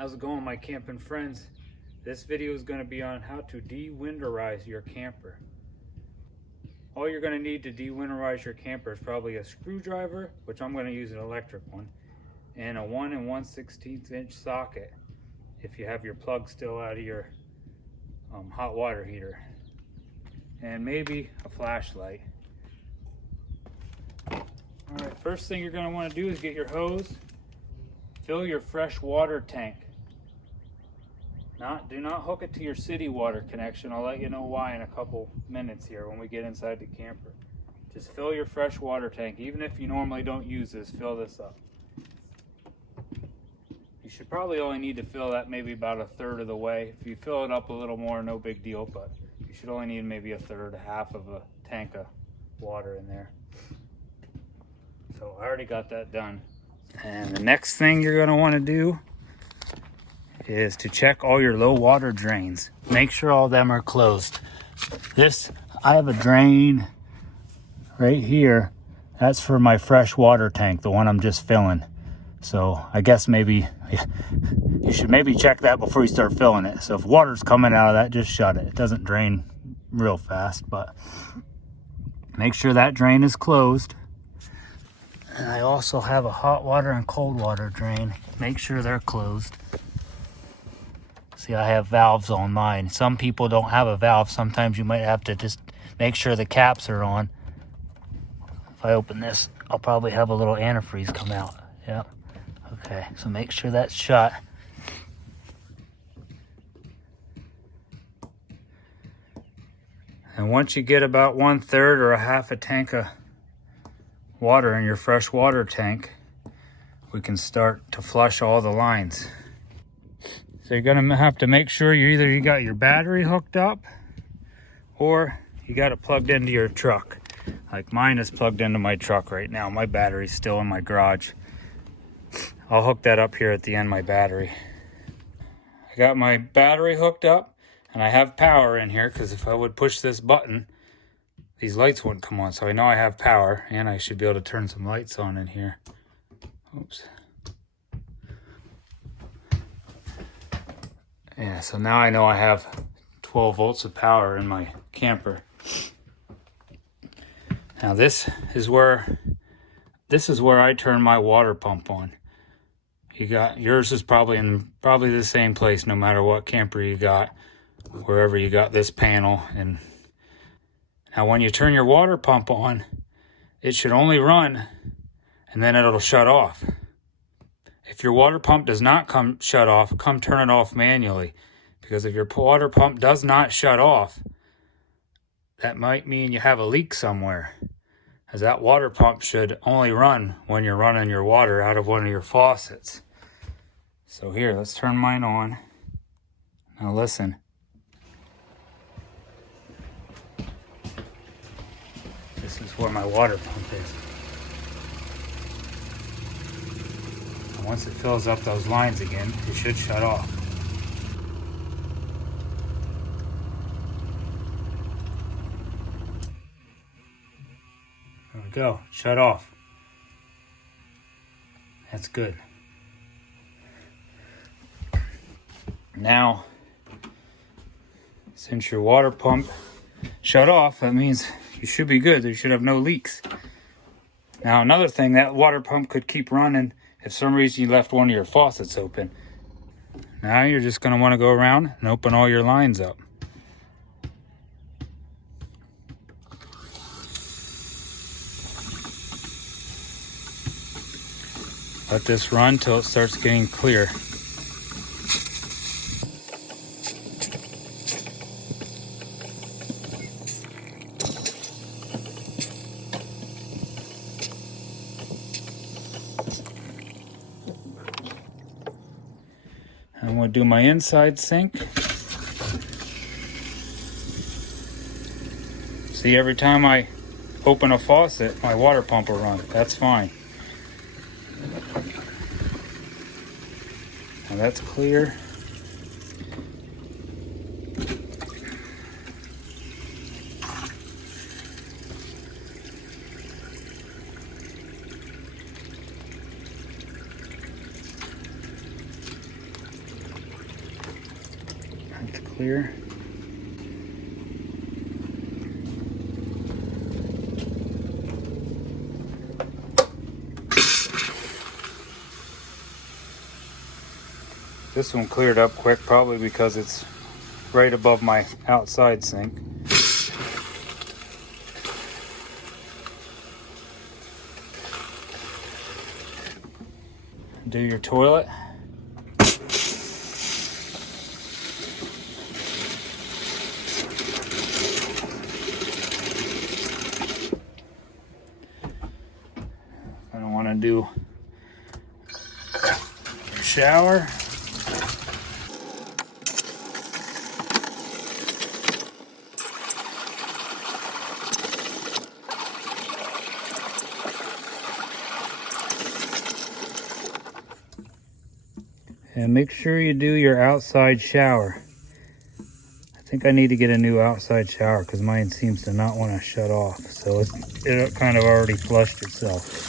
How's it going, my camping friends? This video is going to be on how to de-winterize your camper. All you're going to need to de-winterize your camper is probably a screwdriver, which I'm going to use an electric one, and a 1 1/16 inch socket if you have your plug still out of your hot water heater, and maybe a flashlight. Alright, first thing you're going to want to do is get your hose, fill your fresh water tank. Do not hook it to your city water connection. I'll let you know why in a couple minutes here when we get inside the camper. Just fill your fresh water tank. Even if you normally don't use this, fill this up. You should probably only need to fill that maybe about a third of the way. If you fill it up a little more, no big deal, but you should only need maybe a third, half of a tank of water in there. So I already got that done. And the next thing you're going to want to do is to check all your low water drains. Make sure all of them are closed. I have a drain right here. That's for my fresh water tank, the one I'm just filling. So I guess maybe you should maybe check that before you start filling it. So if water's coming out of that, just shut it. It doesn't drain real fast, but make sure that drain is closed. And I also have a hot water and cold water drain. Make sure they're closed. See, I have valves on mine. Some people don't have a valve. Sometimes you might have to just make sure the caps are on. If I open this, I'll probably have a little antifreeze come out. Yep. Okay, so make sure that's shut. And once you get about 1/3 or a half a tank of water in your fresh water tank, we can start to flush all the lines. So you're gonna have to make sure you got your battery hooked up or you got it plugged into your truck. Like mine is plugged into my truck right now. My battery's still in my garage. I'll hook that up here at the end, my battery. I got my battery hooked up and I have power in here because if I would push this button, these lights wouldn't come on. So I know I have power and I should be able to turn some lights on in here. Oops. Yeah, so now I know I have 12 volts of power in my camper. Now this is where I turn my water pump on. Yours is probably in the same place no matter what camper you got, wherever you got this panel. And now when you turn your water pump on, it should only run and then it'll shut off. If your water pump does not shut off, come turn it off manually. Because if your water pump does not shut off, that might mean you have a leak somewhere. As that water pump should only run when you're running your water out of one of your faucets. So here, let's turn mine on. Now listen. This is where my water pump is. Once it fills up those lines again, it should shut off. There we go, shut off. That's good. Now, since your water pump shut off, that means you should be good. You should have no leaks. Now another thing, that water pump could keep running if for some reason you left one of your faucets open. Now you're just going to want to go around and open all your lines up. Let this run till it starts getting clear. I'm going to do my inside sink. See, every time I open a faucet, my water pump will run. That's fine. Now that's clear. clear. This one cleared up quick, probably because it's right above my outside sink. Do your toilet. I don't want to do your shower. And make sure you do your outside shower. I think I need to get a new outside shower because mine seems to not want to shut off. So it kind of already flushed itself.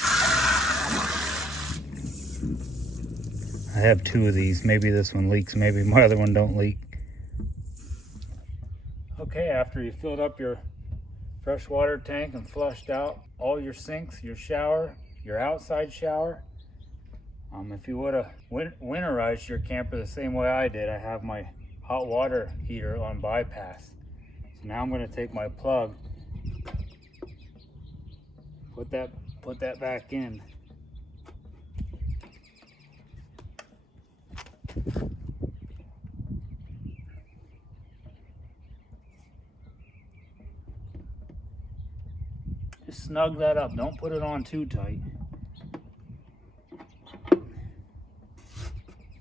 I have two of these. Maybe this one leaks. Maybe my other one don't leak. Okay, after you filled up your freshwater tank and flushed out all your sinks, your shower, your outside shower, if you would have winterized your camper the same way I did, I have my hot water heater on bypass. So now I'm going to take my plug, put that back in. Just snug that up. Don't put it on too tight.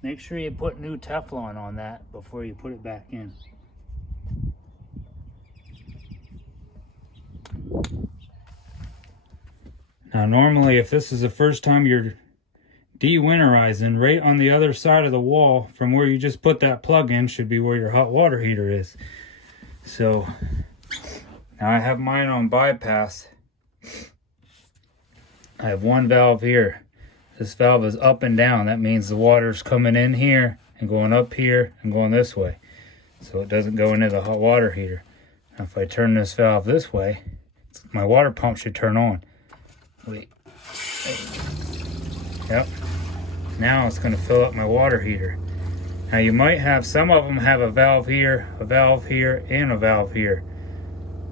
Make sure you put new Teflon on that before you put it back in. Now normally if this is the first time you're de-winterizing, right on the other side of the wall from where you just put that plug in should be where your hot water heater is. So now I have mine on bypass. I have one valve here. This valve is up and down. That means the water's coming in here and going up here and going this way. So it doesn't go into the hot water heater. Now if I turn this valve this way, my water pump should turn on. Wait. Yep. Now it's going to fill up my water heater. Now you might have, some of them have a valve here, and a valve here.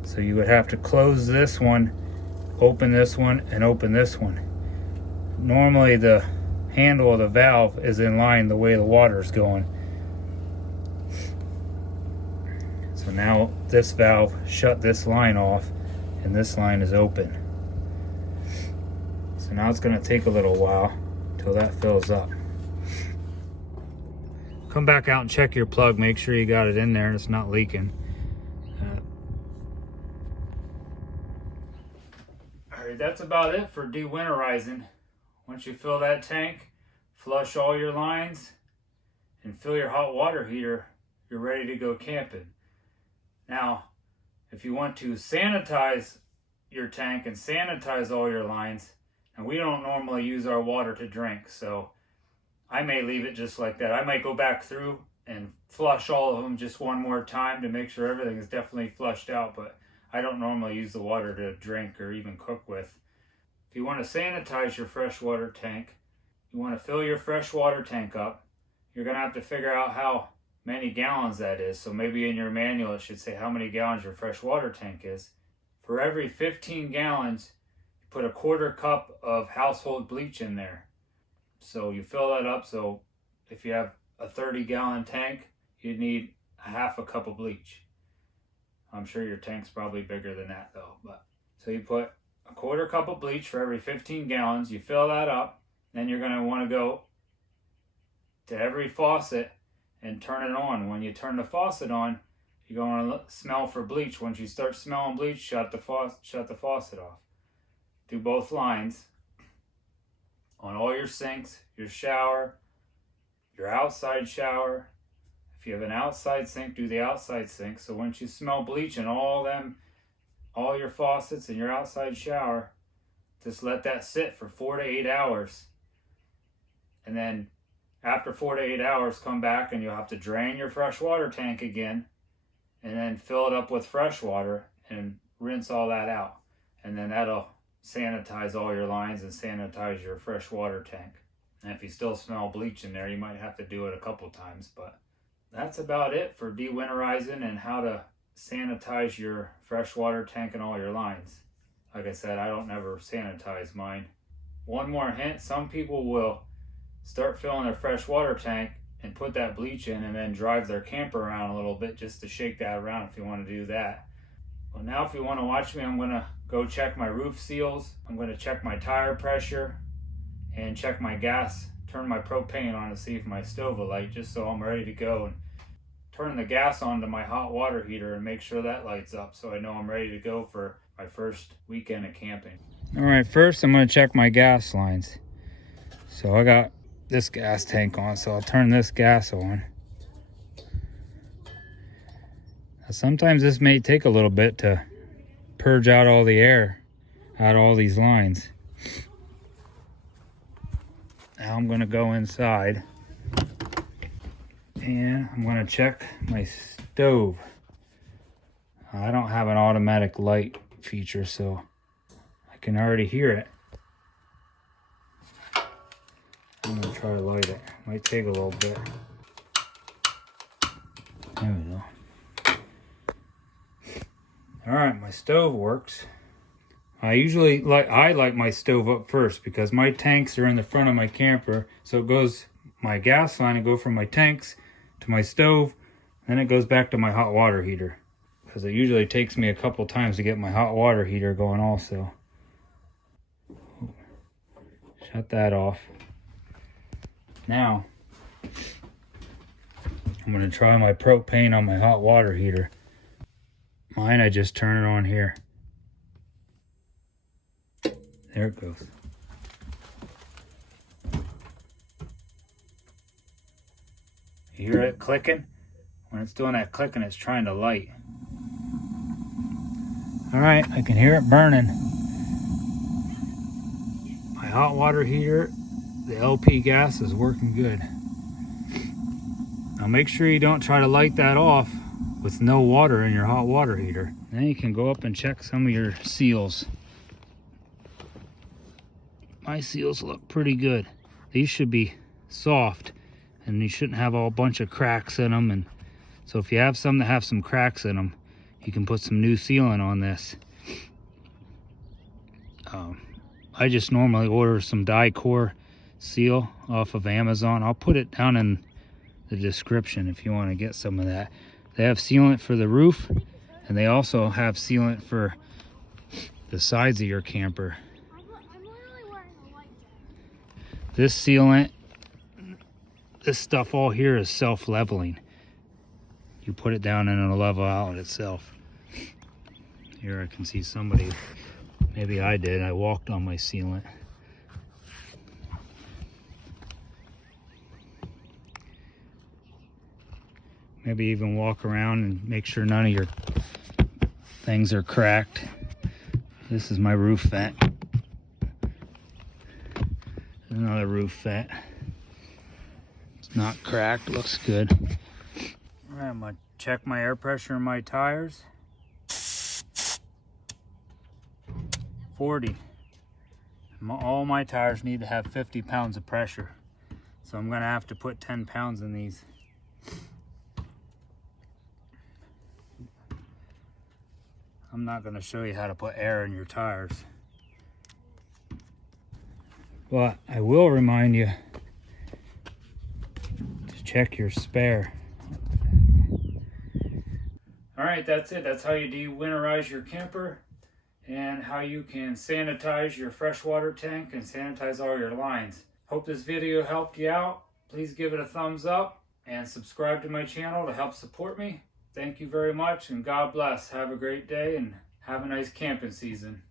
So you would have to close this one, open this one, and open this one. Normally the handle of the valve is in line the way the water is going. So now this valve shut this line off and this line is open. So now it's going to take a little while till that fills up. Come back out and check your plug, make sure you got it in there and it's not leaking. Alright, that's about it for de-winterizing. Once you fill that tank, flush all your lines, and fill your hot water heater, you're ready to go camping. Now, if you want to sanitize your tank and sanitize all your lines, and we don't normally use our water to drink, so I may leave it just like that. I might go back through and flush all of them just one more time to make sure everything is definitely flushed out, but I don't normally use the water to drink or even cook with. If you want to sanitize your freshwater tank, you want to fill your freshwater tank up, you're going to have to figure out how many gallons that is. So maybe in your manual it should say how many gallons your freshwater tank is. For every 15 gallons, you put a 1/4 cup of household bleach in there. So you fill that up. So if you have a 30-gallon tank, you'd need a 1/2 cup of bleach. I'm sure your tank's probably bigger than that though. So you put a 1/4 cup of bleach for every 15 gallons. You fill that up. Then you're going to want to go to every faucet and turn it on. When you turn the faucet on, you're going to smell for bleach. Once you start smelling bleach, shut the faucet off. Do both lines on all your sinks, your shower, your outside shower. If you have an outside sink, do the outside sink. So once you smell bleach in all your faucets and your outside shower, just let that sit for 4 to 8 hours. And then after 4 to 8 hours, come back and you'll have to drain your freshwater tank again. and then fill it up with fresh water and rinse all that out. And then that'll sanitize all your lines and sanitize your fresh water tank. And if you still smell bleach in there, you might have to do it a couple times, but that's about it for de-winterizing and how to sanitize your fresh water tank and all your lines. Like I said, I don't never sanitize mine. One more hint, some people will start filling their fresh water tank and put that bleach in and then drive their camper around a little bit just to shake that around if you want to do that. Well, now if you want to watch me, I'm going to go check my roof seals. I'm going to check my tire pressure and check my gas, turn my propane on to see if my stove will light, just so I'm ready to go, and turn the gas on to my hot water heater and make sure that lights up so I know I'm ready to go for my first weekend of camping. All right, first I'm going to check my gas lines. So I got this gas tank on, so I'll turn this gas on. Now, sometimes this may take a little bit to purge out all the air out of all these lines. Now I'm going to go inside and I'm going to check my stove. I don't have an automatic light feature, so I can already hear it. I'm going to try to light it. Might take a little bit. There we go. Alright, my stove works. I like my stove up first because my tanks are in the front of my camper, so it goes my gas line and go from my tanks to my stove, then it goes back to my hot water heater, because it usually takes me a couple times to get my hot water heater going also. Shut that off. Now I'm going to try my propane on my hot water heater. Mine, I just turn it on here. There it goes. You hear it clicking? When it's doing that clicking, it's trying to light. Alright, I can hear it burning. My hot water heater, the LP gas, is working good. Now make sure you don't try to light that off with no water in your hot water heater. Then you can go up and check some of your seals. My seals look pretty good. These should be soft and you shouldn't have a bunch of cracks in them. And so if you have some that have some cracks in them, you can put some new sealant on this. I just normally order some Dicor seal off of Amazon. I'll put it down in the description if you want to get some of that. They have sealant for the roof, and they also have sealant for the sides of your camper. This sealant, this stuff all here is self-leveling. You put it down and it'll level out itself. Here I can see somebody, maybe I did, I walked on my sealant. Maybe even walk around and make sure none of your things are cracked. This is my roof vent. Another roof vent. It's not cracked, looks good. All right, I'm gonna check my air pressure in my tires. 40. All my tires need to have 50 pounds of pressure. So I'm gonna have to put 10 pounds in these. I'm not going to show you how to put air in your tires. But I will remind you to check your spare. Alright, that's it. That's how you de-winterize your camper and how you can sanitize your freshwater tank and sanitize all your lines. Hope this video helped you out. Please give it a thumbs up and subscribe to my channel to help support me. Thank you very much, and God bless. Have a great day and have a nice camping season.